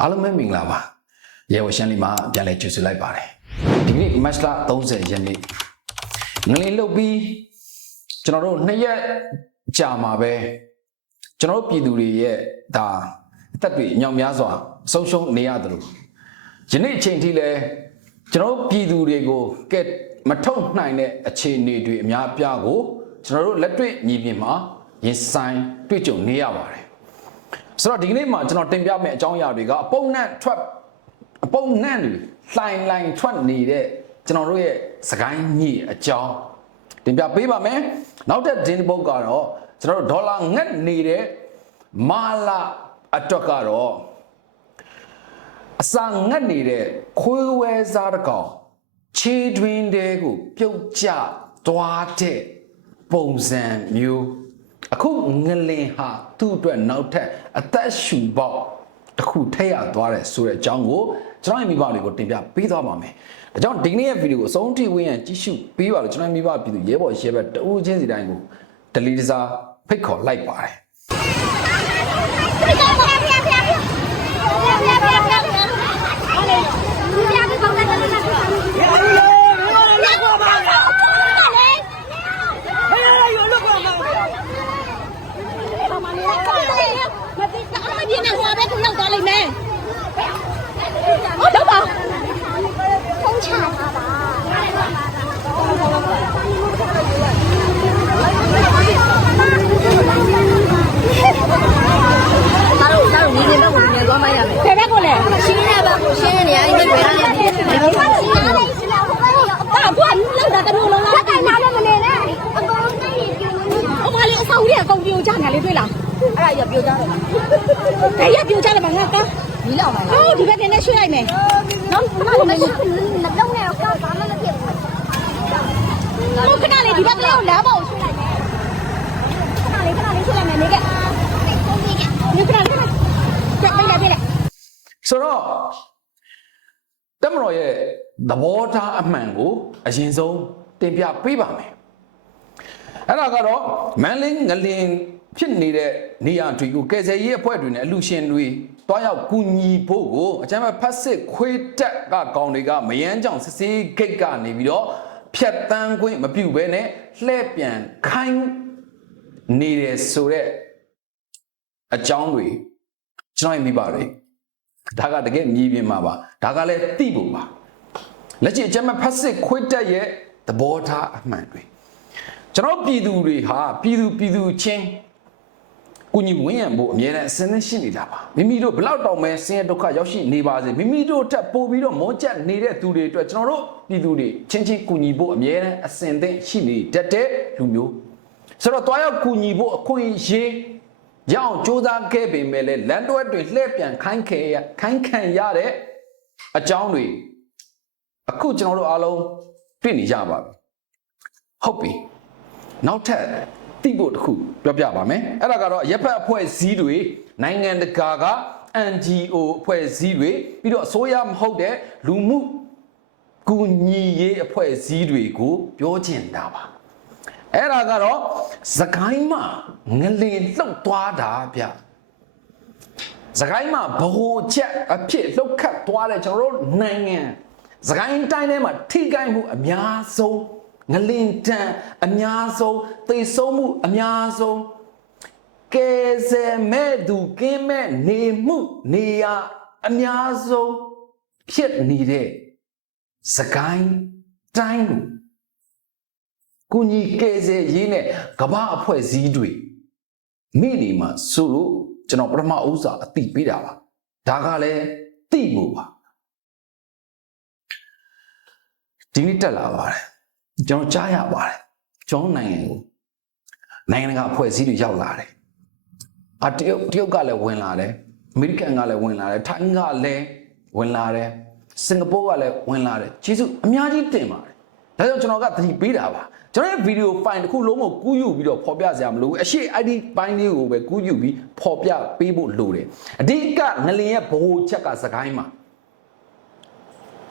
အားလုံးပဲမင်္ဂလာပါရေဝရှန်လေးမှာပြန်လဲကြိုဆိုလိုက်ပါတယ်ဒီနေ့မတ်လ30ရက်နေ့ငလင်လုတ်ပြီးကျွန်တော်တို့နှစ်ရက်ကြာမှာပဲကျွန်တော်တို့ပြည်သူတွေရဲ့ဒါအသက်တွေအညောင်များစွာဆုံးရှုံးနေရတယ်လို့ယနေ့အချိန်ထိလဲကျွန်တော်တို့ပြည်သူတွေကိုကဲမထုတ်နိုင်တဲ့အခြေအနေတွေအများအပြားကိုကျွန်တော်တို့လက်တွေ့ညီပြင်မှာရင်ဆိုင်တွေ့ကြုံနေရပါတယ် ဆိုတော့ဒီကနေ့မှာကျွန်တော်တင်ပြမယ့်အကြောင်းအရာတွေကအပုံနဲ့ထွက်အပုံနဲ့တွေလှိုင်လှိုင်ထွက်နေတဲ့ကျွန်တော်တို့ရဲ့စကိုင်းညအကြောင်းတင်ပြပေးပါမယ်နောက်တဲ့ဒင်းဘုတ်ကတော့ကျွန်တော်တို့ဒေါ်လာငတ်နေတဲ့မာလာအတွက်ကတော့အစာငတ်နေတဲ့ခွေးဝဲစားတစ်ကောင်ခြေတွင်တဲကို ပြုတ်ကျသွားတဲ့ပုံစံမျိုး အခုငလင်ဟာသူ့အတွက်နောက်ထပ်အသက်ရှူပေါက်တစ်ခုထည့်ရသွားတယ်ဆိုတဲ့အကြောင်းကိုကျွန်တော်ရဲ့မိဘတွေကိုတင်ပြပေးသွားပါမယ်။ဒါကြောင့်ဒီနေ့ရဲ့ဗီဒီယိုကိုအဆုံးထိဝင်ရန်ကြည့်ရှုပေးပါလို့ကျွန်တော်ရဲ့မိဘပြည်သူရဲဘော်ရဲဘက်တဦးချင်းစီတိုင်းကိုဒလီတစားဖိတ်ခေါ်လိုက်ပါတယ်။ မသိတာအမကြီးနဲ့ဟိုဘက်ကိုရောက်သွားလိမ့်မယ်ဟုတ်တော့ပါဖုန်းချတာပါသားတို့သားတို့နေနေတော့ ကိုပြန်သွားမရမယ်ဖယ်ဘက်ကိုလေရှင်းရပါကိုရှင်းရနေအဲ့ဒီဘယ်ရလဲဒီရှင်းရတယ်ရှင်းရတယ်ရှင်းရတယ်ဘာကွာလောက်တာတို့လုံးလားတိုင်လာလည်းမနေနဲ့အကောင်တိုင်းပြေလို့အမလေးအဆောက်ကြီးအကောင်ပြိုကြနေလေတွေ့လားအဲ့ဒါရပြိုကြတယ်လားဘယ်ရပြိုကြတယ်မငါကဒီလောက်ပါလားဟောဒီဘက်ကနေရွှေ့လိုက်မယ်နော်မမမရှိနှလုံးနဲ့တော့ဘာမှမဖြစ်ဘူးဟိုခဏလေးဒီဘက်ကလေးကိုလမ်းပေါ်ရွှေ့လိုက်မယ်ခဏလေးခဏလေးရွှေ့လိုက်မယ်နေကနေကနေခဏလေးခဏကြက်ပြလိုက်ပြလိုက် ဆို တော့တက်မတော်ရဲ့သဘောထားအမှန်ကိုအရင်ဆုံးတင်ပြပေးပါမယ်အဲ့ဒါကတော့မန်လင်းငလင်ဖြစ်နေတဲ့နေရာတွေကိုကယ်ဆယ်ရေးအဖွဲ့တွေနဲ့အလူရှင်တွေတွားရောက်ကူညီဖို့ကိုအကြမ်းဖက်ဖက်စစ်ခွေးတက်ကကောင်တွေကမယမ်းကြောင်စစ်စေးဂိတ်ကနေပြီးတော့ဖြတ်တန်းခွင့်မပြုဘဲနဲ့လှည့်ပြန်ခိုင်းနေတယ်ဆိုတော့အကြောင်းတွေကျွန်တော်မြင်ပါတယ် ဒါကတကယ်မြည်ပြင်မှာပါဒါကလည်းသိဖို့ပါလက်ရှိအကျမ်းမဲ့ဖက်စစ်ခွေးတက်ရဲ့သဘောထားအမှန်တွေကျွန်တော်ပြည်သူတွေဟာပြည်သူပြည်သူချင်းကုညီဝင်းရံဖို့အမြဲတမ်းအစင်းနဲ့ရှိနေတာပါမိမိတို့ဘလောက်တောင်ပဲဆင်းရဲဒုက္ခရောက်ရှိနေပါစေမိမိတို့တက်ပို့ပြီးတော့မောကျက်နေတဲ့သူတွေအတွက်ကျွန်တော်တို့ပြည်သူတွေချင်းချင်းကုညီဖို့အမြဲတမ်းအစင်သင့်ရှိနေတတ်တဲ့လူမျိုးဆိုတော့တွားရောက်ကုညီဖို့အခွင့်အရေး ရအောင်စူးစမ်းခဲ့ပေမဲ့လည်းလန်တွဲတွေလှည့်ပြန်ခိုင်းခဲရခိုင်းခံရတဲ့အကြောင်းတွေအခုကျွန်တော်တို့အားလုံးတွေ့နေကြပါပြီဟုတ်ပြီနောက်ထပ်တိဖို့တစ်ခုပြောပြပါမယ်အဲ့ဒါကတော့ရပ်ဖက်အဖွဲ့အစည်းတွေနိုင်ငံတကာက NGO အဖွဲ့အစည်းတွေပြီးတော့အစိုးရမဟုတ်တဲ့လူမှုကူညီရေးအဖွဲ့အစည်းတွေကိုပြောချင်တာပါ အဲ့ဒါကတော့သခိုင်းမှာငလင်လှုပ်သွားတာဗျသခိုင်းမှာဘ ਹੁ ချက်အဖြစ်လှုပ်ခတ်သွားတဲ့ကျွန်တော်တို့နိုင်ငံသခိုင်းတိုင်းထဲမှာထိခိုက်မှုအများဆုံးငလင်တန်အများဆုံးသေဆုံးမှုအများဆုံးကဲဆယ်မဲ့သူကင်းမဲ့နေမှုနေရာအများဆုံးဖြစ်နေတဲ့သခိုင်းတိုင်းကို ကုညီကယ်ဆယ်ရေးနဲ့ကမ္ဘာအဖွဲ့အစည်းတွေမိနေမှာဆိုလို့ကျွန်တော်ပထမဥစ္စာအတိပေးတာပါဒါကလည်းသိဖို့ပါဒီနေ့တက်လာပါတယ်ကျွန်တော်ကြားရပါတယ်ကျွန်တော်နိုင်ငံကိုနိုင်ငံတကာအဖွဲ့အစည်းတွေရောက်လာတယ်အတရုတ်တရုတ်ကလည်းဝင်လာတယ်အမေရိကန်ကလည်းဝင်လာတယ်ထိုင်းကလည်းဝင်လာတယ်စင်ကာပူကလည်းဝင်လာတယ်ကျေးဇူးအများကြီးတင်ပါတယ် ဒါကြောင့်ကျွန်တော်ကသတိပေးတာပါကျွန်တော်ရဲ့ဗီဒီယိုဖိုင်တစ်ခုလုံးကိုကူးယူပြီးတော့ဖော်ပြစရာမလိုဘူးအရှိ ID ပိုင်းလေးကိုပဲကူးယူပြီးဖော်ပြပေးဖို့လိုတယ်အဓိကငလင်ရဲ့ဘ ਹੁ ချက်ကစကိုင်းမှာ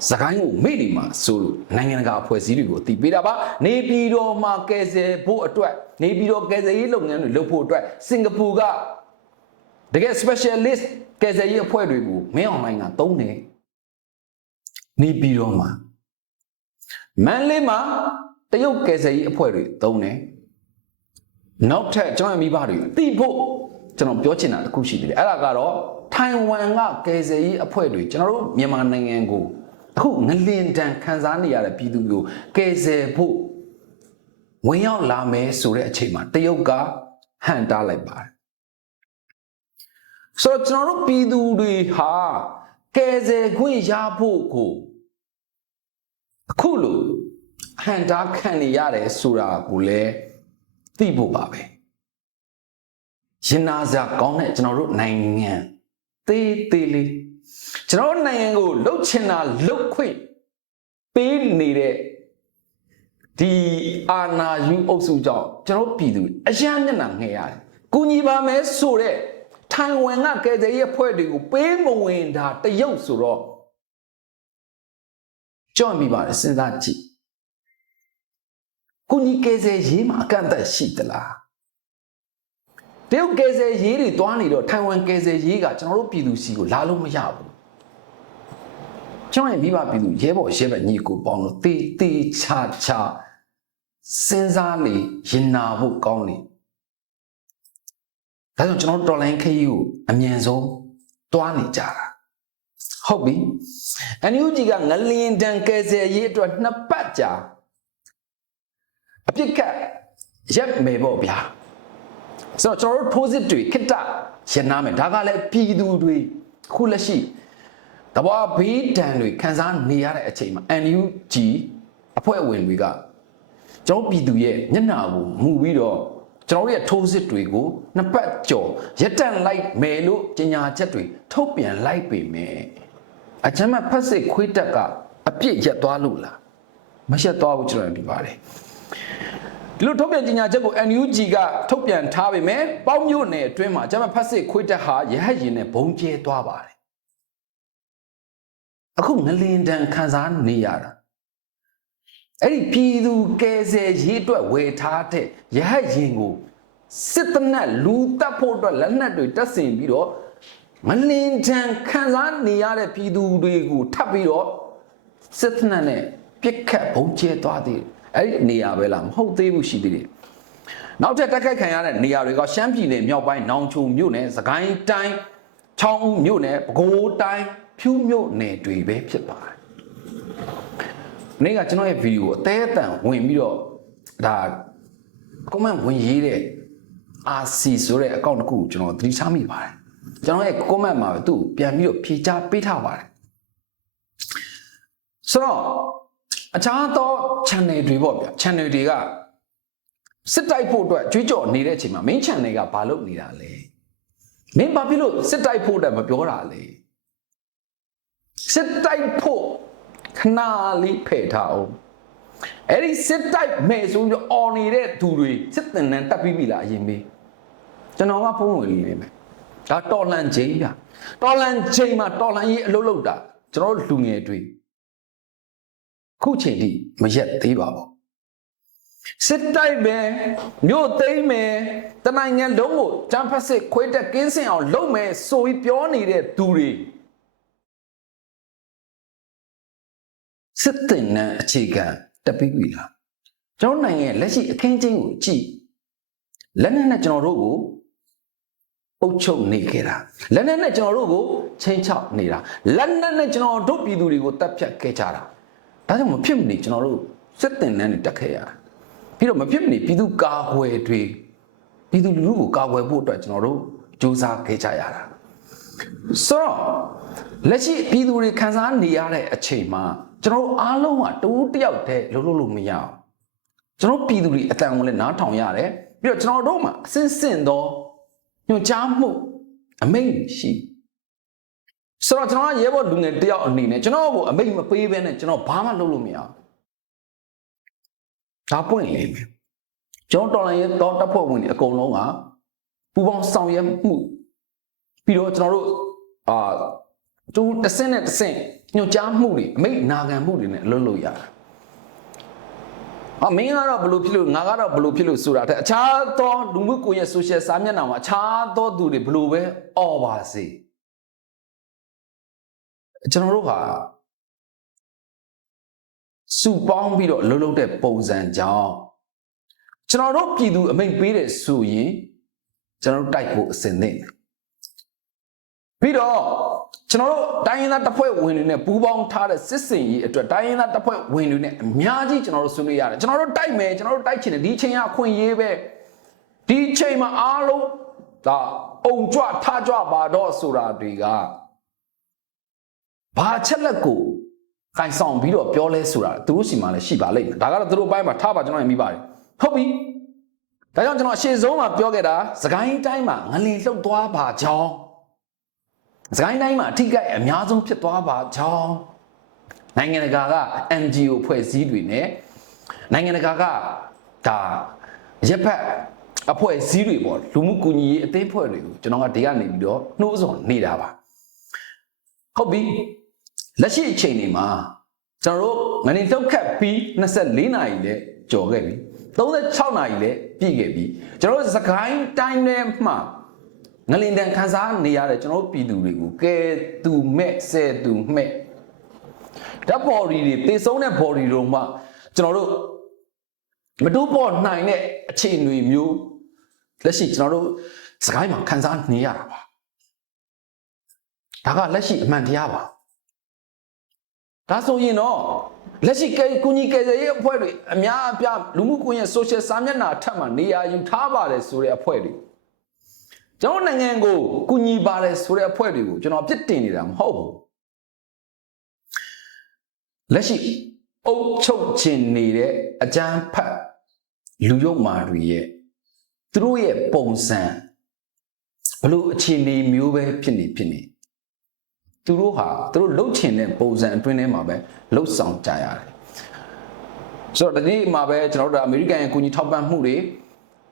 စကိုင်းကိုမိနေမှာဆိုလို့နိုင်ငံတကာအဖွဲ့အစည်းတွေကိုအတည်ပေးတာပါနေပြည်တော်မှာကယ်ဆယ်ဖို့အတွက်နေပြည်တော်ကယ်ဆယ်ရေးလုပ်ငန်းတွေလုပ်ဖို့အတွက်စင်ကာပူကတကယ် specialist ကယ်ဆယ်ရေးအဖွဲ့တွေကိုမင်းအွန်လိုင်းကတုံးတယ်နေပြီးတော့မှ မန်လေးမှာတရုတ်ကယ်ဆယ်ရေးအဖွဲ့တွေတုံးတယ်နောက်ထပ်ကျွန်တော်ရဲ့မိဘတွေတိဖို့ကျွန်တော်ပြောချင်တာတစ်ခုရှိသေးတယ်အဲ့ဒါကတော့ထိုင်ဝမ်ကကယ်ဆယ်ရေးအဖွဲ့တွေကျွန်တော်တို့မြန်မာနိုင်ငံကိုအခုငလင်တန်ခံစားနေရတဲ့ပြည်သူတွေကိုကယ်ဆယ်ဖို့ဝင်ရောက်လာမယ်ဆိုတဲ့အချိန်မှာတရုတ်ကဟန်တားလိုက်ပါတယ်ဆိုတော့ကျွန်တော်တို့ပြည်သူတွေဟာကယ်ဆယ်ခွင့်ရဖို့ကို အခုလို့ဟန်တားခံနေရတယ်ဆိုတာကိုလည်းသိဖို့ပါပဲရင်နာစရာကောင်းတဲ့ကျွန်တော်တို့နိုင်ငံသေးသေးလေးကျွန်တော်တို့နိုင်ငံကိုလှုပ်ချင်တာလှုပ်ခွင့်ပေးနေတဲ့ဒီအာနာယူအုပ်စုကြောင့်ကျွန်တော်တို့ပြည်သူအရန်မျက်နှာငှဲရတယ်။ကူညီပါမယ်ဆိုတဲ့ထိုင်ဝမ်ကကယ်ဆယ်ရေးအဖွဲ့တွေကိုပေးမဝင်တာတရုတ်ဆိုတော့ ကြောက်မိပါတယ်စဉ်းစားကြည့်။ကူညီကယ်ဆယ်ရေးမှာအကန့်အသတ်ရှိသလား။တရုတ်ကယ်ဆယ်ရေးတွေတွားနေတော့ထိုင်ဝမ်ကယ်ဆယ်ရေးကကျွန်တော်တို့ပြည်သူစီကိုလာလို့မရဘူး။ကျွန်တော်ရဲ့မိဘပြည်သူရဲဘော်ရဲဘက်ညီကိုပေါင်းလို့တေးတေးချာချာစဉ်းစားလေရင်နာဖို့ကောင်းလေဒါကြောင့်ကျွန်တော်တို့တော်လိုင်းခရီးကိုအမြန်ဆုံးတွားနေကြတာ ဟုတ်ပြီအန်ယူဂျီကငလျင်တန်ကယ်ဆယ်ရေးအတွက်နှစ်ပတ်ကြာအပြစ်ကတ်ရက်မယ်ပေါ့ဗျာဆိုတော့ကျွန်တော်တို့ posit တွေခိတ္တရနာမယ်ဒါကလည်းပြည်သူတွေခုလက်ရှိတဘာဘေးဒဏ်တွေခံစားနေရတဲ့အချိန်မှာ NUG အဖွဲ့ဝင်တွေကကျွန်တော်ပြည်သူရဲ့မျက်နှာကိုမူပြီးတော့ကျွန်တော်တို့ရဲ့ထိုးစစ်တွေကိုနှစ်ပတ်ကျော်ရက်တန့်လိုက်မယ်လို့ကြေညာချက်တွေထုတ်ပြန်လိုက်ပေမဲ့ အချမ်းမဖက်စစ်ခွေးတက်ကအပြစ်ရက်သွားလို့လားမရက်သွားဘူးကျွန်တော်ပြောပါတယ်ဒီလိုထုတ်ပြန်ကြေညာချက်ကို NUG ကထုတ်ပြန်ထားပေမဲ့ပေါင်းမြို့နယ်အတွင်းမှာအချမ်းမဖက်စစ်ခွေးတက်ဟာရဟတ်ရင်နဲ့ဘုံကျဲသွားပါတယ်အခုငလင်တန်ခံစားနေရတာအဲ့ဒီပြည်သူကယ်ဆယ်ရေးအတွက်ဝယ်ထားတဲ့ရဟတ်ရင်ကိုစစ်တနက်လူတက်ဖို့အတွက်လက်နက်တွေတက်ဆင်ပြီးတော့ မလင်တန်ခံစားနေရတဲ့ပြည်သူတွေကိုထပ်ပြီးတော့စစ်တနက်နဲ့ပြစ်ခတ်ဘုံကျဲသွားသေးတယ်အဲ့ဒီနေရာပဲလားမဟုတ်သေးဘူးရှိသေးတယ်နောက်ထပ်တက်ခိုက်ခံရတဲ့နေရာတွေကရှမ်းပြည်နယ်မြောက်ပိုင်းနောင်ချိုမြို့နယ်စကိုင်းတိုင်းချောင်းဦးမြို့နယ်ပဲခူးတိုင်းဖြူးမြို့နယ်တွေပဲဖြစ်ပါတယ်။နေ့ကကျွန်တော်ရဲ့ဗီဒီယိုအသေးအတန်ဝင်ပြီးတော့ဒါ comment ဝင်ရေးတဲ့ RC ဆိုတဲ့အကောင့်တစ်ခုကိုကျွန်တော်သတိထားမိပါတယ်။ ကျွန်တော်ရဲ့ comment မှာပဲသူ့ကိုပြန်ပြီးတော့ဖြေချပေးထားပါတယ်။ဆိုတော့အခြားသော channel တွေပေါ့ဗျာ channel တွေကစစ်တိုက်ဖို့အတွက်ကြွေးကြော်နေတဲ့အချိန်မှာ main channel ကဘာလုပ်နေတာလဲမင်းဘာဖြစ်လို့စစ်တိုက်ဖို့အတွက်မပြောတာလဲစစ်တိုက်ဖို့ခဏလေးဖယ်ထားအောင်အဲ့ဒီစစ်တိုက်မယ်ဆိုပြီးအော်နေတဲ့သူတွေစစ်တင်နန်းတက်ပြီးပြီလားအရင်မေးကျွန်တော်ကဖုန်းဝင်လေးနေမယ် ဒါတော်လန်ချိန်ပြတော်လန်ချိန်မှာတော်လန်ရေးအလုပ်လုပ်တာကျွန်တော်တို့လူငယ်တွေခုချိန်ထိမရက်သေးပါဘူးစစ်တိုက်မယ်မြို့သိမ်းမယ်တနိုင်ငံလုံးကိုဂျမ်ဖက်စစ်ခွေးတက်ကင်းစင်အောင်လုပ်မယ်ဆိုပြီးပြောနေတဲ့သူတွေစစ်တင်တဲ့အခြေခံတက်ပြီးပြီလားကျွန်တော်နိုင်ငံရဲ့လက်ရှိအခင်းကျင်းကိုကြည့်လက်နက်နဲ့ကျွန်တော်တို့ကို အုပ်ချုပ်နေခဲ့တာလက်နက်နဲ့ကျွန်တော်တို့ကိုချိန်ချောက်နေတာလက်နက်နဲ့ကျွန်တော်တို့ပြည်သူတွေကိုတပ်ဖြတ်ခဲ့ကြတာဒါကြောင့်မဖြစ်မနေကျွန်တော်တို့စစ်တင်တဲ့နဲ့တက်ခဲ့ရတာပြီးတော့မဖြစ်မနေပြည်သူကာကွယ်တွေပြည်သူလူထုကိုကာကွယ်ဖို့အတွက်ကျွန်တော်တို့စူးစမ်းခဲ့ကြရတာဆိုတော့လက်ရှိပြည်သူတွေခံစားနေရတဲ့အချိန်မှာကျွန်တော်တို့အားလုံးကတူးတယောက်တည်းလုံးလုံးလို့မရအောင်ကျွန်တော်ပြည်သူတွေအတန်ကိုလည်းနားထောင်ရတယ်ပြီးတော့ကျွန်တော်တို့မှာအစင်းစင်သော ညွှန်ကြားမှုအမိန့်ရှိဆိုတော့ကျွန်တော်ကရဲဘော်လူငယ်တယောက်အနေနဲ့ကျွန်တော်ကိုအမိန့်မပေးဘဲနဲ့ကျွန်တော်ဘာမှလုပ်လို့မရအောင်ဒါပွင့်လေးမယ်ကျွန်တော်တော်လိုင်းရဲတော့တပ်ဖွဲ့ဝင်တွေအကုန်လုံးကပူပေါင်းဆောင်ရွက်မှုပြီးတော့ကျွန်တော်တို့အာသူတစ်ဆင့်နဲ့တစ်ဆင့်ညွှန်ကြားမှုတွေအမိတ်နာခံမှုတွေနဲ့အလုပ်လုပ်ရတာ အမင်းကတော့ဘလို့ဖြစ်လို့ငါကတော့ဘလို့ဖြစ်လို့ဆိုတာတဲ့အခြားသောလူမှုကွန်ရက်ဆိုရှယ်စာမျက်နှာမှာအခြားသောသူတွေဘလို့ပဲអော်ပါစေကျွန်တော်တို့ဟာစုပေါင်းပြီးတော့လှုပ်လှုပ်တဲ့ပုံစံကြောင့်ကျွန်တော်တို့ပြည်သူအမိန့်ပေးတဲ့ဆိုရင်ကျွန်တော်တို့တိုက်ဖို့အစင်သင့်တယ်ပြီးတော့ ကျွန်တော်တို့တိုင်းရင်းသားတပ်ဖွဲ့ဝင်တွေနဲ့ပူးပေါင်းထားတဲ့စစ်စင်ရေးအတွက်တိုင်းရင်းသားတပ်ဖွဲ့ဝင်တွေနဲ့အများကြီးကျွန်တော်တို့ဆွေးနွေးရတယ်ကျွန်တော်တို့တိုက်မယ်ကျွန်တော်တို့တိုက်ချင်တယ်ဒီအချိန်ကအခွင့်အရေးပဲဒီအချိန်မှာအားလုံးဒါအုံကြွထားကြွပါတော့ဆိုတာတွေကဘာချက်လက်ကိုခိုင်ဆောင်ပြီးတော့ပြောလဲဆိုတာသူတို့စီမှာလည်းရှိပါလိမ့်မယ်ဒါကတော့သူတို့အပိုင်းမှာထားပါကျွန်တော်ရင်မိပါတယ်ဟုတ်ပြီဒါကြောင့်ကျွန်တော်အရှေ့ဆုံးမှာပြောခဲ့တာစကိုင်းတိုင်းမှာငလင်လှုပ်သွားပါကြောင်း စကိုင်းတိုင်းမှာအထိကအများဆုံးဖြစ်သွားပါကြောင်းနိုင်ငံတကာက NGO ဖွဲ့စည်းတွေနဲ့နိုင်ငံတကာကဒါရက်ဖက်အဖွဲ့အစည်းတွေပေါ့လူမှုကူညီရေးအသေးဖွဲ့တွေကိုကျွန်တော်ကဒီကနေပြီးတော့နှိုးဆော်နေတာပါဟုတ်ပြီလက်ရှိအချိန်တွေမှာကျွန်တော်တို့ငနေတုတ်ခတ်ပြီး24နာရီလဲကြော်ခဲ့ပြီ36နာရီလဲပြည့်ခဲ့ပြီကျွန်တော်တို့စကိုင်းတိုင်းထဲမှာ ငလင်တန်ခန်းစားနေရတဲ့ကျွန်တော်တို့ပြည်သူတွေကိုကဲသူမဲ့ဆဲသူမဲ့ဓာတ်ဘော်ဒီတွေတေဆုံးတဲ့ဘော်ဒီတွေမှာကျွန်တော်တို့မတူပေါ်နိုင်တဲ့အခြေအနေမျိုးလက်ရှိကျွန်တော်တို့စကိုင်းမှာခန်းစားနေရတာပါဒါကလက်ရှိအမှန်တရားပါဒါဆိုရင်တော့လက်ရှိကဲကုညီကဲဆယ်ရေးအဖွဲ့တွေအများအပြားလူမှုကွန်ရက် social စာမျက်နှာထက်မှနေရာယူထားပါတယ်ဆိုတဲ့အဖွဲ့တွေ ကျွန်တော်နိုင်ငံကိုကုညီပါတယ်ဆိုတဲ့အဖွဲ့တွေကိုကျွန်တော်အပြစ်တင်နေတာမဟုတ်ဘူးလက်ရှိအုပ်ချုပ်ခြင်းနေတဲ့အကြမ်းဖက်လူယုံမာတွေရဲ့သူတို့ရဲ့ပုံစံဘလို့အခြေအနေမျိုးပဲဖြစ်နေဖြစ်နေသူတို့ဟာသူတို့လှုပ်ချင်တဲ့ပုံစံအတွင်းထဲမှာပဲလှုပ်ဆောင်ကြရတယ်ဆိုတော့ဒီနေ့မှာပဲကျွန်တော်တို့အမေရိကန်ရဲ့ကူညီထောက်ပံ့မှုတွေ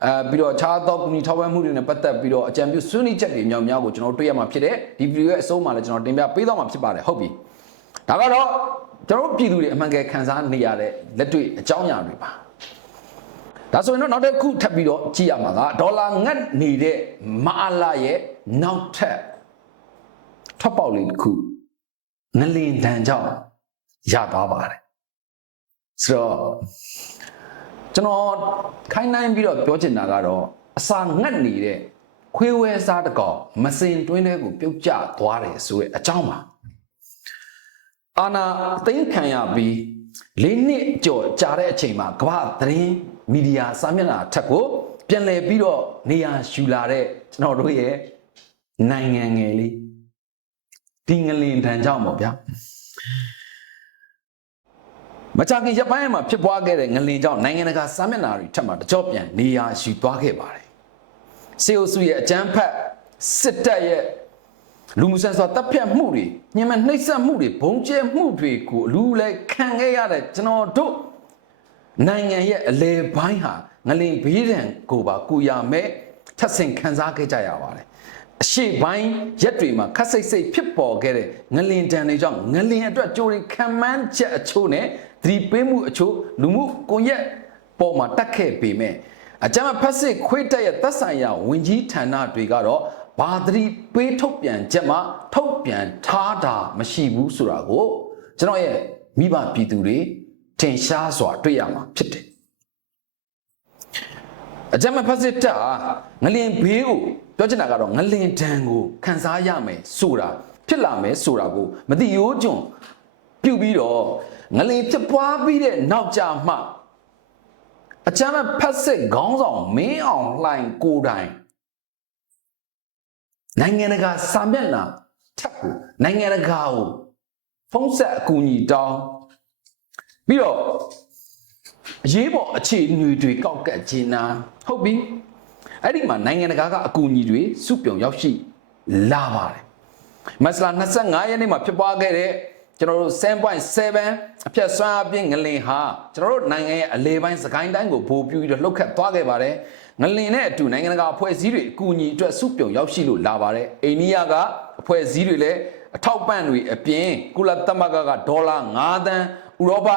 အဲပြီးတော့ခြားသောကူညီထောက်ပံ့မှုတွေနဲ့ပတ်သက်ပြီးတော့အကြံပြုဆွေးနွေးချက်တွေအများများကိုကျွန်တော်တို့တွေ့ရမှာဖြစ်တယ်ဒီဗီဒီယိုရဲ့အဆုံးမှာလည်းကျွန်တော်တင်ပြပေးသွားမှာဖြစ်ပါတယ်ဟုတ်ပြီဒါကတော့ကျွန်တော်တို့ပြည်သူတွေအမှန်ကယ်ခံစားနေရတဲ့လက်တွေ့အကြောင်းအရာတွေပါဒါဆိုရင်တော့နောက်တစ်ခုထပ်ပြီးတော့ကြည့်ရမှာကဒေါ်လာငတ်နေတဲ့မအားလာရဲ့နောက်ထပ်ထွက်ပေါက်လေးတစ်ခုငလင်တန်ကြောင့်ရသွားပါတယ်ဆိုတော့ ကျွန်တော်ခိုင်းနိုင်ပြီးတော့ပြောချင်တာကတော့အစာငတ်နေတဲ့ခွေးဝဲစားတစ်ကောင်မစင်တွင်းထဲကိုပြုတ်ကျသွားတယ်ဆိုရဲအကြောင်းပါအာနာသိမ်းခံရပြီးလေးနှစ်ကျော်ကြာတဲ့အချိန်မှာကမ္ဘာသတင်းမီဒီယာစာမျက်နှာထက်ကိုပြန်လည်ပြီးတော့နေရာယူလာတဲ့ကျွန်တော်တို့ရဲ့နိုင်ငံငယ်လေးဒီငလင်တန်ကြောင့်ပေါ့ဗျာ မကြခင်ရပ်ပိုင်းမှာဖြစ်ပွားခဲ့တဲ့ငလင်ကြောင့်နိုင်ငံတကာစာမျက်နှာတွေထပ်မှာတကြော့ပြန်နေရာယူသွားခဲ့ပါတယ်စေအိုစုရဲ့အကြမ်းဖက်စစ်တပ်ရဲ့လူမှုဆန်စွာတပ်ဖြတ်မှုတွေညှဉ်းပန်းနှိပ်စက်မှုတွေဘုံကျဲမှုတွေကိုအလူလဲခံခဲ့ရတဲ့ကျွန်တော်တို့နိုင်ငံရဲ့အလဲပိုင်းဟာငလင်ဘေးဒဏ်ကိုပါကုရမဲ့ထပ်ဆင့်ခံစားခဲ့ကြရပါတယ်အရှိပိုင်းရက်တွေမှာခက်စိတ်စိတ်ဖြစ်ပေါ်ခဲ့တဲ့ငလင်တန်တွေကြောင့်ငလင်အတွက်ကြိုရင်ခံမှန်းချက်အချို့နဲ့ သတိပေးမှုအချို့လူမှုကွန်ရက်ပေါ်မှာတက်ခဲ့ပေမဲ့အကြမ်းဖက်စစ်ခွေးတက်ရဲ့သက်ဆိုင်ရာဝင်ကြီးဌာနတွေကတော့ဘာသတိပေးထုတ်ပြန်ချက်မှာထုတ်ပြန်ထားတာမရှိဘူးဆိုတာကိုကျွန်တော်ရဲ့မိဘပြည်သူတွေထင်ရှားစွာတွေ့ရမှာဖြစ်တယ်အကြမ်းဖက်စစ်တပ်ဟာငလင်ဘေးကိုပြောချင်တာကတော့ငလင်တန်ကိုခန်းစားရမယ်ဆိုတာဖြစ်လာမယ်ဆိုတာကိုမတိရိုးကျွန်ပြုတ်ပြီးတော့ ငလင်ဖြစ်ပွားပြီးတဲ့နောက်ကြမှအကြမ်းဖက်စစ်ခေါင်းဆောင်မင်းအောင်လှိုင်ကိုတိုင်နိုင်ငံတကာစာမျက်နှာထပ်ကိုနိုင်ငံတကာကိုဖုံးဆက်အကူအညီတောင်းပြီးတော့အရေးပေါ်အခြေအနေတွေကောက်ကတ်ခြင်းနာဟုတ်ပြီအဲ့ဒီမှာနိုင်ငံတကာကအကူအညီတွေစုပြုံရောက်ရှိလာပါတယ်မစလာ25ရက်နေ့မှာဖြစ်ပွားခဲ့တဲ့ ကျွန်တော်တို့7.7အဖြတ်ဆွမ်းအပြင်ငလင်ဟာကျွန်တော်တို့နိုင်ငံရဲ့အလဲပိုင်းစကိုင်းတိုင်းကိုဗိုလ်ပြူပြီးတော့လှုပ်ခတ်သွားခဲ့ပါတယ်ငလင်နဲ့အတူနိုင်ငံတကာအဖွဲ့အစည်းတွေအကူအညီအတွက်စုပြုံရောက်ရှိလို့လာပါတယ်အိန္ဒိယကအဖွဲ့အစည်းတွေလည်းအထောက်ပံ့တွေအပြင်ကုလသမဂ္ဂကဒေါ်လာ9သန်းဥရောပ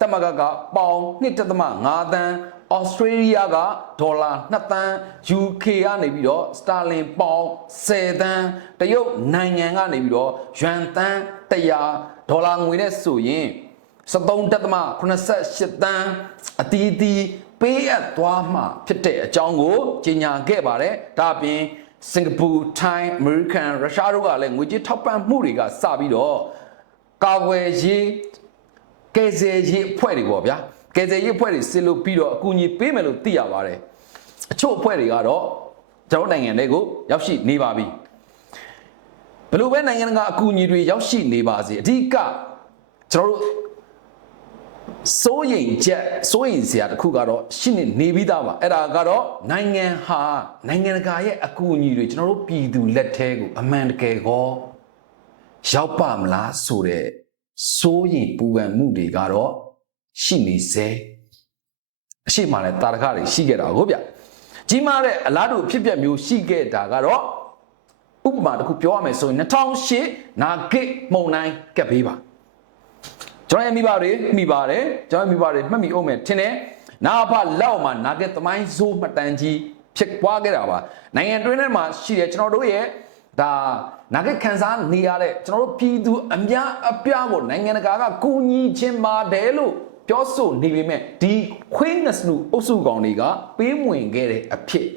သမဂ္ဂကပေါင်1.5သန်း Australia ကဒေါ်လာ2သန်း UK ကနေပြီးတော့ sterling pound 10သန်းတရုတ်နိုင်ငံကနေပြီးတော့ယွမ်သန်း100 ဒေါ်လာငွေနဲ့ဆိုရင်73.88သန်းအတီးတီးပေးအပ်သွားမှဖြစ်တဲ့အကြောင်းကိုကြေညာခဲ့ပါတယ်ဒါအပြင်စင်ကာပူထိုင်းအမေရိကန်ရုရှားတို့ကလည်းငွေကြေးထောက်ပံ့မှုတွေကစပြီးတော့ကာကွယ်ရေးကယ်ဆယ်ရေးအဖွဲ့တွေပေါ့ဗျာကယ်ဆယ်ရေးအဖွဲ့တွေစစ်လို့ပြီးတော့အကူအညီပေးမယ်လို့သိရပါတယ်အချို့အဖွဲ့တွေကတော့ကျွန်တော်တို့နိုင်ငံတွေကိုရောက်ရှိနေပါပြီ ဘယ်လိုပဲနိုင်ငံတကာအကူအညီတွေရောက်ရှိနေပါစေအဓိကကျွန်တော်တို့စိုးရိမ်ချက်စိုးရိမ်စရာတစ်ခုကတော့ရှင်းနေနေပြီးသားပါအဲ့ဒါကတော့နိုင်ငံဟာနိုင်ငံတကာရဲ့အကူအညီတွေကျွန်တော်တို့ပြည်သူလက်ထဲကိုအမှန်တကယ်ကောရောက်ပါမလားဆိုတဲ့စိုးရိမ်ပူပန်မှုတွေကတော့ရှိနေစေအရှိမှလည်းတာရခတွေရှိခဲ့တာဟုတ်ဗျကြီးမားတဲ့အလားတူအဖြစ်အပျက်မျိုးရှိခဲ့တာကတော့ ဥပမာတစ်ခုပြောရမယ်ဆိုရင်2008နာဂစ်မုံတိုင်းကပ်ပေးပါကျွန်တော်ရဲ့မိဘတွေမိပါတယ်ကျွန်တော်ရဲ့မိဘတွေမှတ်မိအောင်မယ်ထင်တယ်နာဖလောက်မှာနာကက်သမိုင်းဇိုးမှတ်တမ်းကြီးဖြစ်ပွားခဲ့တာပါနိုင်ငံတွင်းထဲမှာရှိတယ်ကျွန်တော်တို့ရဲ့ဒါနာကက်ခန်းစားနေရတဲ့ကျွန်တော်တို့ပြည်သူအများအပြားကိုနိုင်ငံတကာကကူညီခြင်းပါတယ်လို့ပြောဆိုနေပေမဲ့ဒီခွေးနစနူအုပ်စုကောင်တွေကပေးမဝင်ခဲ့တဲ့အဖြစ်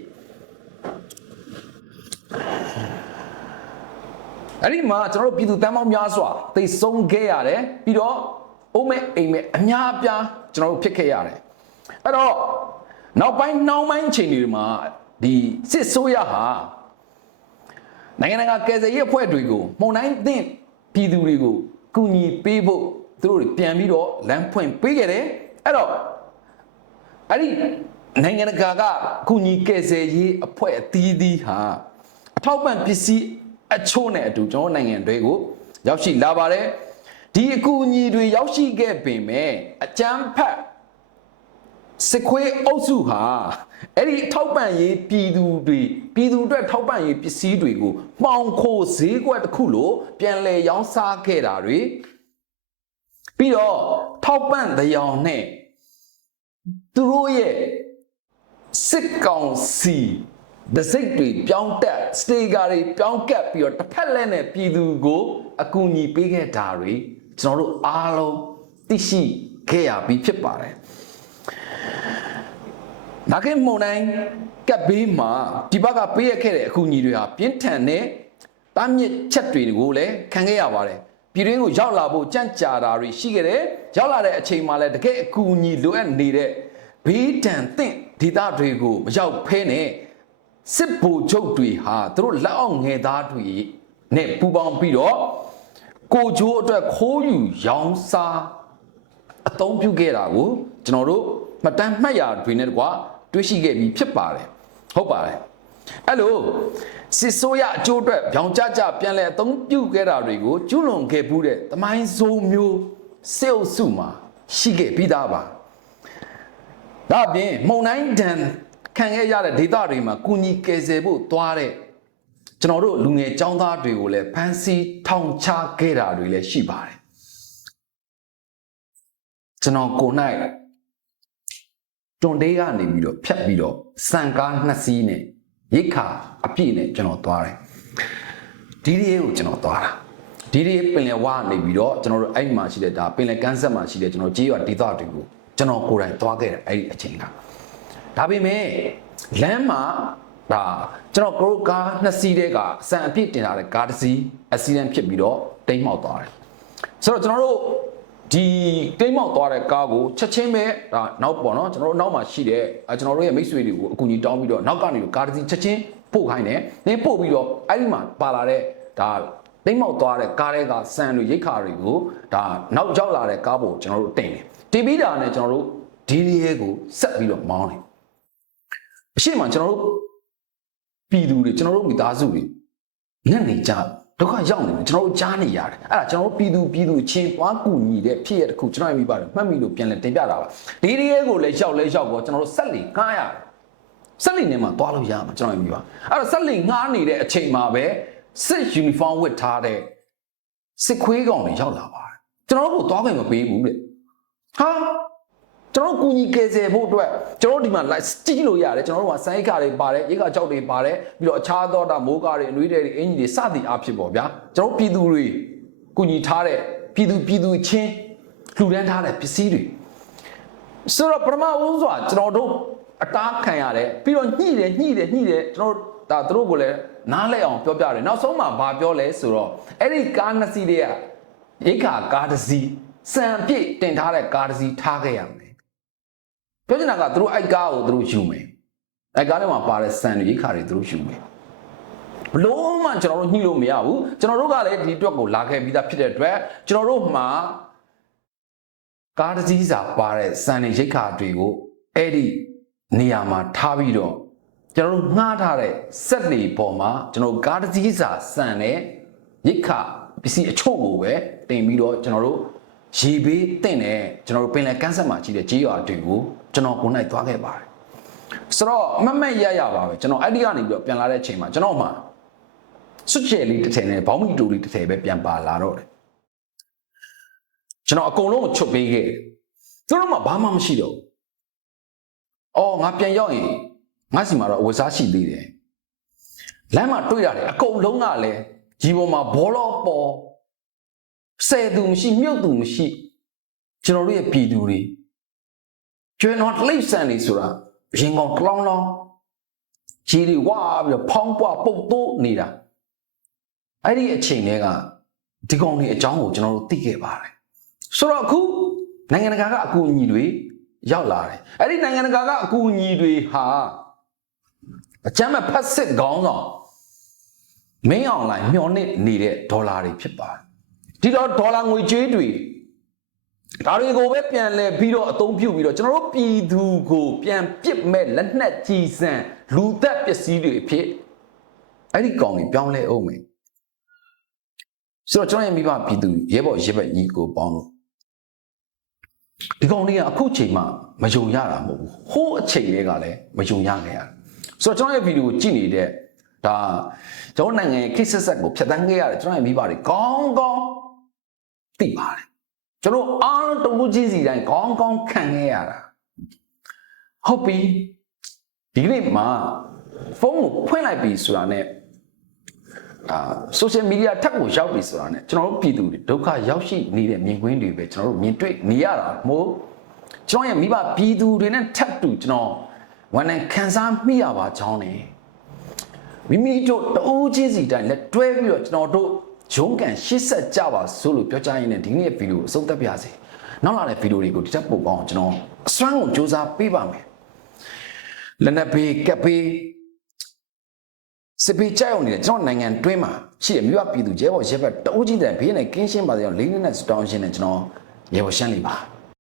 အဲ့ဒီမှာကျွန်တော်တို့ပြည်သူတမ်းပေါင်းများစွာသိဆုံးခဲ့ရတယ်ပြီးတော့အိုးမဲအိမ်မဲအများအပြားကျွန်တော်တို့ဖြစ်ခဲ့ရတယ်အဲ့တော့နောက်ပိုင်းနှောင်းပိုင်းချိန်တွေမှာဒီစစ်ဆိုးရဟာနိုင်ငံတကာကယ်ဆယ်ရေးအဖွဲ့တွေကိုမှုန်တိုင်းသင့်ပြည်သူတွေကိုကူညီပေးဖို့သူတို့တွေပြန်ပြီးတော့လမ်းဖွင့်ပေးခဲ့တယ်အဲ့တော့အဲ့ဒီနိုင်ငံတကာကကူညီကယ်ဆယ်ရေးအဖွဲ့အသီးသီးဟာအထောက်ပံ့ပစ္စည်း အချို့နဲ့အတူကျွန်တော်နိုင်ငံတွေကိုရောက်ရှိလာပါတယ်ဒီအကူအညီတွေရောက်ရှိခဲ့ပေမဲ့အကြမ်းဖက်စစ်ခွေးအုပ်စုဟာအဲ့ဒီထောက်ပံ့ရေးပြည်သူတွေပြည်သူအတွက်ထောက်ပံ့ရေးပစ္စည်းတွေကိုမှောင်ခိုဈေးကွက်တစ်ခုလိုပြန်လည်ရောင်းစားခဲ့တာတွေပြီးတော့ထောက်ပံ့တရားနဲ့သူတို့ရဲ့စစ်ကောင်စီ ဒစိတ်တွေပြောင်းတက်စတေကာတွေပြောင်းကပ်ပြီးတော့တစ်ဖက်လက်နဲ့ပြည်သူကိုအကူအညီပေးခဲ့တာတွေကျွန်တော်တို့အားလုံးသိရှိခဲ့ရပြီးဖြစ်ပါတယ်။ဒါကမုံတိုင်းကပ်ဘေးမှာဒီဘက်ကပေးရခဲ့တဲ့အကူအညီတွေဟာပြင်းထန်တဲ့တားမြစ်ချက်တွေကိုလည်းခံခဲ့ရပါတယ်။ပြည်တွင်းကိုရောက်လာဖို့ကြံ့ကြာတာတွေရှိခဲ့တယ်။ရောက်လာတဲ့အချိန်မှာလည်းတကယ်အကူအညီလိုအပ်နေတဲ့ဘေးဒဏ်သင့်ဒေသတွေကိုမရောက်ဖဲနဲ့ စစ်ဗိုလ်ချုပ်တွေဟာသူတို့လက်အောက်ငယ်သားတွေနဲ့ပူးပေါင်းပြီးတော့ကိုချိုးအတွက်ခိုးယူရောင်းစားအသုံးပြုခဲ့တာကိုကျွန်တော်တို့မှတ်တမ်းမှတ်ရာတွေနဲ့တကွာတွေ့ရှိခဲ့ပြီးဖြစ်ပါတယ်ဟုတ်ပါတယ်အဲ့လိုစစ်ဆိုးရအကျိုးအတွက်ဗျောင်ကြကြပြန်လဲအသုံးပြုခဲ့တာတွေကိုကျူးလွန်ခဲ့ဘူးတဲ့တမိုင်းဆိုးမျိုးစေအုပ်စုမှာရှိခဲ့ပြီးသားပါဒါအပြင်မုံတိုင်းဒဏ် ခံခဲ့ရတဲ့ဒေသတွေမှာကုညီကယ်ဆယ်ဖို့သွားတဲ့ကျွန်တော်တို့လူငယ်ចောင်းသားတွေကိုလည်းဖမ်းဆီးထောင်ချခဲ့တာတွေလည်းရှိပါတယ်ကျွန်တော်ကို၌တွန်တေးကနေပြီးတော့ဖြတ်ပြီးတော့စံကားနှစ်စီးနဲ့ရိတ်ခါအပြည့်နဲ့ကျွန်တော်သွားတယ်ဒီဒီကိုကျွန်တော်သွားတာဒီဒီပင်လယ်ဝကနေပြီးတော့ကျွန်တော်တို့အဲ့မှာရှိတဲ့ဒါပင်လယ်ကမ်းဆက်မှာရှိတဲ့ကျွန်တော်ကြေးရွာဒေသတွေကိုကျွန်တော်ကိုယ်တိုင်သွားခဲ့တယ်အဲ့ဒီအချိန်က ဒါပေမဲ့လမ်းမှာဒါကျွန်တော်ကရိုကားနှစ်စီးတဲ့ကအစံအပြည့်တင်လာတဲ့ကားတစ်စီးအက်ဆီဒန့်ဖြစ်ပြီးတော့တိမ်းမှောက်သွားတယ်ဆိုတော့ကျွန်တော်တို့ဒီတိမ်းမောက်သွားတဲ့ကားကိုချက်ချင်းပဲဒါနောက်ပေါ့နော်ကျွန်တော်တို့နောက်မှာရှိတဲ့အဲကျွန်တော်တို့ရဲ့မိတ်ဆွေတွေကိုအကူအညီတောင်းပြီးတော့နောက်ကနေကားတစ်စီးချက်ချင်းပို့ခိုင်းတယ်နင်းပို့ပြီးတော့အဲ့ဒီမှာပါလာတဲ့ဒါတိမ်းမောက်သွားတဲ့ကားတွေကစံတွေရိတ်ခါတွေကိုဒါနောက်ရောက်လာတဲ့ကားပေါ်ကျွန်တော်တို့တင်တယ်တင်ပြီးတာနဲ့ကျွန်တော်တို့ဒီရီရဲကိုဆက်ပြီးတော့မောင်းတယ် အရှိမကျွန်တော်တို့ပြည်သူတွေကျွန်တော်တို့မိသားစုတွေညနေကြဒုက္ခရောက်နေတယ်ကျွန်တော်တို့ကြားနေရတယ်အဲ့ဒါကျွန်တော်တို့ပြည်သူပြည်သူချင်းပွားကူညီတဲ့ဖြစ်ရတဲ့ခုကျွန်တော်မိပါတယ်မှတ်မိလို့ပြန်လဲတင်ပြတာပါဒီဒီရဲကိုလည်းရောက်လဲရောက်တော့ကျွန်တော်တို့ဆက်လီကားရတယ်ဆက်လီနဲ့မှသွားလို့ရမှာကျွန်တော်မိပါအဲ့တော့ဆက်လီငားနေတဲ့အချိန်မှာပဲစစ်ယူနီဖောင်းဝတ်ထားတဲ့စစ်ခွေးကောင်တွေရောက်လာပါတယ်ကျွန်တော်တို့ကိုသွားခွင့်မပေးဘူးတဲ့ဟာ ကျွန်တော်တို့ကူညီကယ်ဆယ်ဖို့အတွက်ကျွန်တော်တို့ဒီမှာ live ကြည့်လို့ရတယ်ကျွန်တော်တို့ကစိုင်းခါတွေပါတယ်ရေခါကြောက်တွေပါတယ်ပြီးတော့အခြားသောတာမိုးကားတွေအနွေးတွေအင်ဂျီတွေစသည်အားဖြစ်ပေါ့ဗျာကျွန်တော်တို့ပြည်သူတွေကူညီထားတဲ့ပြည်သူပြည်သူချင်းလှူဒန်းထားတဲ့ပစ္စည်းတွေဆိုတော့ပထမဦးစွာကျွန်တော်တို့အတားခံရတယ်ပြီးတော့ညှိတယ်ညှိတယ်ညှိတယ်ကျွန်တော်တို့ဒါသူတို့ကိုလည်းနားလဲအောင်ပြောပြတယ်နောက်ဆုံးမှာဘာပြောလဲဆိုတော့အဲ့ဒီကားနှစ်စီးတွေကရိခါကားတစ်စီးစံပြည့်တင်ထားတဲ့ကားတစ်စီးထားခဲ့ရမယ် ပြောချင်တာကသူတို့အိုက်ကားကိုသူတို့ယူမယ်အိုက်ကားထဲမှာပါတဲ့စံတွေရိခါတွေသူတို့ယူမယ်ဘလို့မှကျွန်တော်တို့ညှိလို့မရဘူးကျွန်တော်တို့ကလည်းဒီအတွက်ကိုလာခဲ့ပြီးသားဖြစ်တဲ့အတွက်ကျွန်တော်တို့မှာကားတစ်စီးစာပါတဲ့စံတွေရိခါတွေကိုအဲ့ဒီနေရာမှာထားပြီးတော့ကျွန်တော်တို့ငှားထားတဲ့စက်လေပေါ်မှာကျွန်တော်တို့ကားတစ်စီးစာစံနဲ့ရိခါပစ္စည်းအချို့ကိုပဲတင်ပြီးတော့ကျွန်တော်တို့ ရေဘေးတင့်တယ်ကျွန်တော်တို့ပင်လယ်ကမ်းဆက်မှာကြီးတဲ့ကြေးရွာတွေကိုကျွန်တော်ကိုယ်နိုင်သွားခဲ့ပါတယ်ဆိုတော့အမတ်မတ်ရရပါပဲကျွန်တော်အဲ့ဒီကနေပြီးတော့ပြန်လာတဲ့အချိန်မှာကျွန်တော်မှစွတ်ချယ်လေးတစ်ထည်နဲ့ဘောင်းမီတူလေးတစ်ထည်ပဲပြန်ပါလာတော့တယ်ကျွန်တော်အကုန်လုံးကိုချုပ်ပေးခဲ့တယ်သူတို့မှဘာမှမရှိတော့ဘူးအော်ငါပြန်ရောက်ရင်ငါစီမှာတော့အဝတ်စားရှိသေးတယ်လမ်းမှာတွေ့ရတယ်အကုန်လုံးကလည်းကြီးပေါ်မှာဘောလောပေါ် ဆယ်သူမရှိမြုပ်သူမရှိကျွန်တော်တို့ရဲ့ပြည်သူတွေကျွမ်းတော်လိမ့်ဆန်နေဆိုတာရင်ကောင်တလောင်းလောင်းခြေတွေဝါပြီးတော့ဖောင်းပွားပုတ်တိုးနေတာအဲ့ဒီအချိန်တွေကဒီကောင်တွေအကြောင်းကိုကျွန်တော်တို့သိခဲ့ပါတယ်ဆိုတော့အခုနိုင်ငံတကာကအကူအညီတွေရောက်လာတယ်အဲ့ဒီနိုင်ငံတကာကအကူအညီတွေဟာအကြမ်းမဲ့ဖက်စစ်ခေါင်းဆောင်မင်းအောင်လိုင်းမျောနစ်နေတဲ့ဒေါ်လာတွေဖြစ်ပါတယ် ဒီတော့ဒေါ်လာငွေကြေးတွေဒါတွေကိုပဲပြန်လဲပြီးတော့အသုံးပြုပြီးတော့ကျွန်တော်တို့ပြည်သူကိုပြန်ပစ်မဲ့လက်နက်ကြီးစံလူသက်ပစ္စည်းတွေအဖြစ်အဲ့ဒီကောင်တွေပြောင်းလဲအောင်မယ်ဆိုတော့ကျွန်တော်ရဲ့မိဘပြည်သူရဲဘော်ရဲဘက်ညီကိုပေါင်းလို့ဒီကောင်တွေကအခုချိန်မှမယုံရတာမဟုတ်ဘူးဟိုးအချိန်တွေကလည်းမယုံရခဲ့ရဆိုတော့ကျွန်တော်ရဲ့ဗီဒီယိုကိုကြည့်နေတဲ့ဒါကျွန်တော်နိုင်ငံရဲ့ခိစ်ဆက်ဆက်ကိုဖျက်ဆီးခဲ့ရတယ်ကျွန်တော်ရဲ့မိဘတွေကောင်းကောင်း သိပါတယ်ကျွန်တော်အားလုံးတဝူးချင်းစီတိုင်းကောင်းကောင်းခံခဲ့ရတာဟုတ်ပြီဒီကနေ့မှာဖုန်းကိုဖွင့်လိုက်ပြီဆိုတာနဲ့အာ social media ထက်ကိုရောက်ပြီဆိုတာနဲ့ကျွန်တော်တို့ပြည်သူတွေဒုက္ခရောက်ရှိနေတဲ့မြင်ကွင်းတွေပဲကျွန်တော်တို့မြင်တွေ့နေရတာမို့ကျွန်တော်ရဲ့မိဘပြည်သူတွေနဲ့ထပ်တူကျွန်တော်ဝန်နဲ့ခံစားမိရပါကြောင်းနေမိမိတို့တအိုးချင်းစီတိုင်းလက်တွဲပြီးတော့ကျွန်တော်တို့ ဂျုံကန်ရှစ်ဆက်ကြပါစို့လို့ပြောကြရင်းနဲ့ဒီနေ့ဗီဒီယိုအဆုံးသတ်ပြစေနောက်လာတဲ့ဗီဒီယိုတွေကိုဒီတက်ပို့ကောင်းကျွန်တော်အစွမ်းကိုစူးစမ်းပေးပါမယ်လက်နက်ပေးကပ်ပေးစပီကြောက်အောင်နေတဲ့ကျွန်တော်နိုင်ငံတွင်းမှာရှိတဲ့မြို့ပြည်သူရဲဘော်ရဲဘက်တအုပ်ကြီးတဲ့ဘေးနဲ့ကင်းရှင်းပါစေအောင်လေးလေးနဲ့စတောင်းရှင်းနဲ့ကျွန်တော်ရဲဘော်ရှမ်းလေးပါ